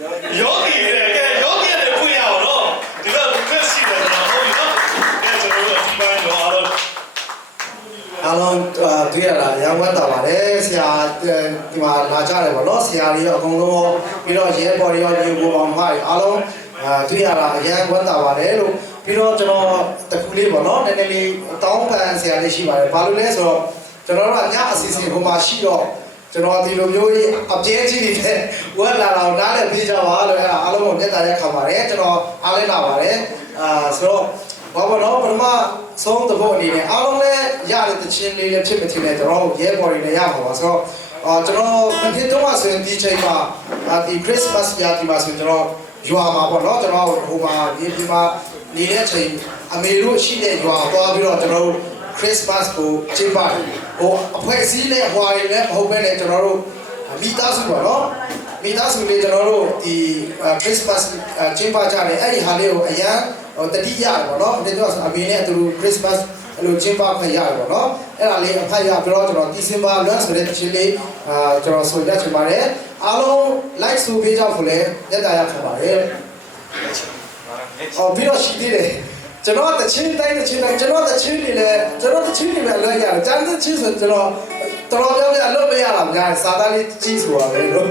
여기에 보이냐고 네가 그랬으니까 거기서 알론 뒤에라 양반다 말에 시야 디마 나자래 벌로 시야리 어공로 비로 예버리어 유고 방파이 알론 뒤에라 양반다 말에로 비로 저노တခုလေး 벌로 네네리တောင်းပန် 시야리 ရှိပါတယ် ဘာလို့လဲ ဆိုတော့ ကျွန်တော်တို့က ည အစီအစဉ် ဟိုမှာ ရှိတော့ ကျွန်တော် ဒီလိုမျိုး ကြီး အပြဲကြီး တွေ ဝက်လာတော့ နားလည်း ပြေးကြပါလို့ အားလုံးကို မြတ်တာ ရက်ခံပါတယ် ကျွန်တော် အားလည်း လာပါတယ် ဆိုတော့ ဘာပေါ့နော် ပထမဆုံး သဘော အနေနဲ့ အားလုံးလည်း ရတဲ့ တခြင်းလေးလည်း ဖြစ်မထင်နဲ့ ကျွန်တော်တို့ ရဲဘော်တွေလည်း ရမှာပါ ဆိုတော့ ကျွန်တော် မဖြစ်တော့ ဆိုရင် ဒီချိန်မှာ ဒီ Christmas ရာသီမှာ ဆိုရင် ကျွန်တော် ရွာမှာ ပေါ့နော် ကျွန်တော် ဟိုမှာ ဒီမှာ နေတဲ့ ချိန် အမေတို့ ရှိတဲ့ ရွာ သွားပြီးတော့ ကျွန်တော်တို့ Christmas ကို ကျင်းပတယ် အဖွဲ့အစည်းနဲ့ ဟွာတွေနဲ့ မဟုတ်ဘဲနဲ့ ကျွန်တော်တို့ မိသားစု ပေါ့နော် မိသားစု လေး ကျွန်တော်တို့ ဒီ Christmas ကျင်းပကြတယ် အဲ့ဒီဟာလေးကို အရန် တတိယ ပေါ့နော် ဒီတော့ အမေနဲ့ အတူ Christmas အဲ့လို ကျင်းပခွင့် ရတယ် ပေါ့နော် အဲ့ဒါလေး အဖတ်ရပြီးတော့ ကျွန်တော် December လ ဆိုတဲ့ တခြင်းလေး ကျွန်တော် ဆိုပြချင်ပါတယ် အားလုံး like ဆိုပေးကြဖို့လဲ မြတ်တာ ရခံပါတယ် ပြီးတော့ ရှိသေးတယ် ကျွန်တော် တခြင်းတိုင်း ကျွန်တော် တခြင်းတွေလည်း ကျွန်တော် တခြင်းတွေပဲ အလွတ်ရတယ် ကျန်တဲ့ တခြင်းဆို ကျွန်တော် တော်တော်များများ အလွတ်မရတာများတယ် စာသားလေး ကြီး ဆိုတာပဲ လို့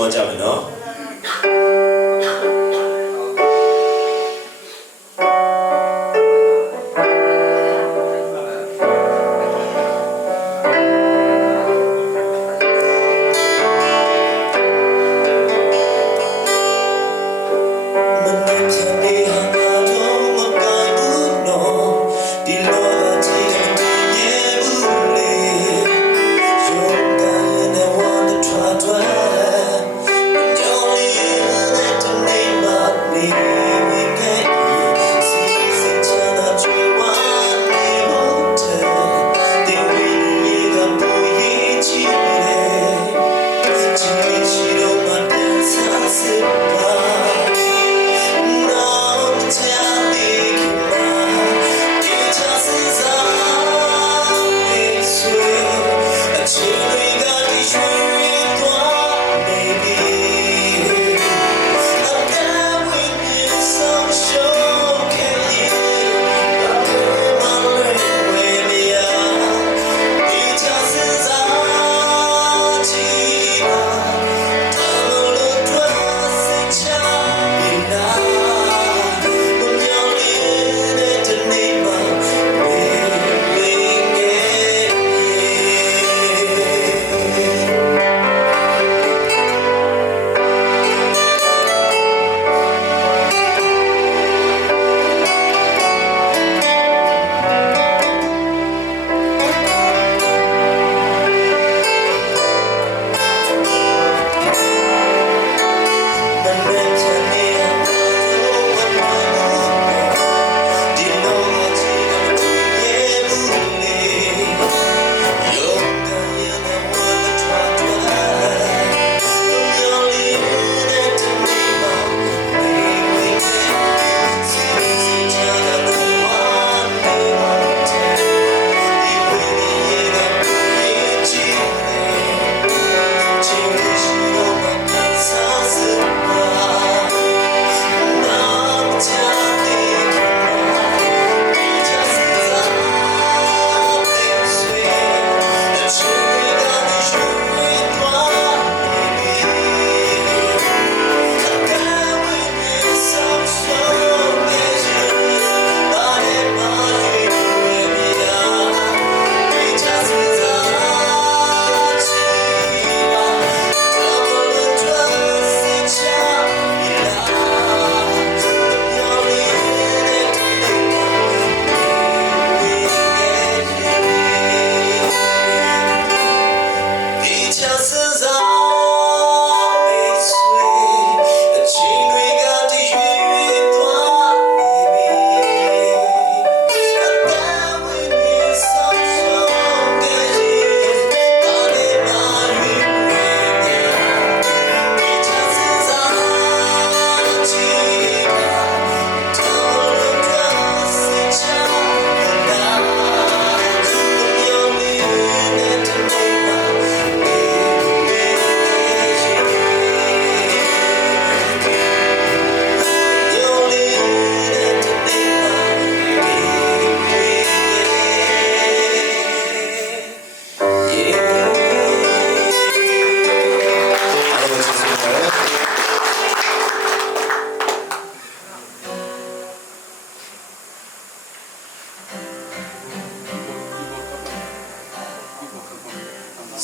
မွန်ကြမယ်နော်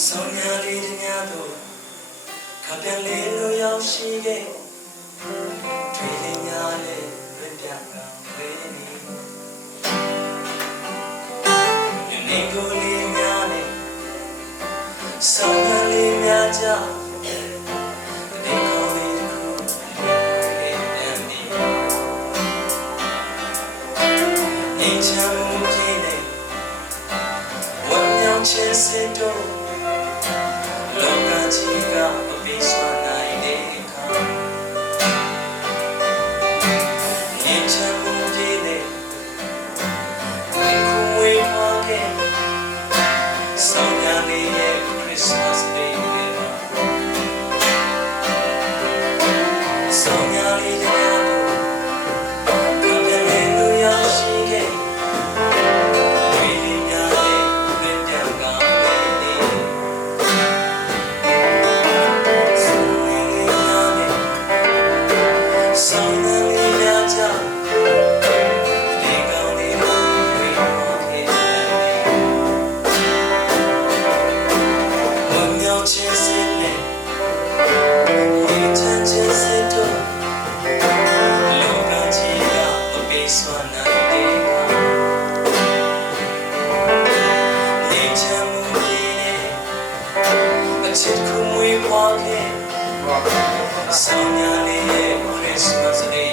ဆောင်ရလေးတများတို့ခပြန်လေးလိုရောက်ရှိခဲ့တွေးလေးများလေးပြပြကံဝေးနေနေကိုလေးများလေးဆောင်ရလေးများကြဒီကိုလေးတစ်ခုလေးပြန်ပြီးအင်းချမ်းမှုကြီးလေးဝမ်းမြောက်ခြင်းစစ်တို့လောကကြီးကမပြီးစွာနိုင်တဲ့အခါနေချမ်းမှုကြီးနဲ့ဝေခုဝေခွာခဲ့ဆောင်ရလေးရဲ့ Christmas Day ရဲ့ဆောင်ရလေးရဲ့ခပြန်လေးလိုရောက်ရှိခဲ့ဝေလေးများရဲ့ပြန်ကံပဲနေ ချမ်းမှုပြည့်တဲ့အချစ်ခုမွေးဖွားခဲ့ဆောင်းရလေးရဲ့ Christmas Day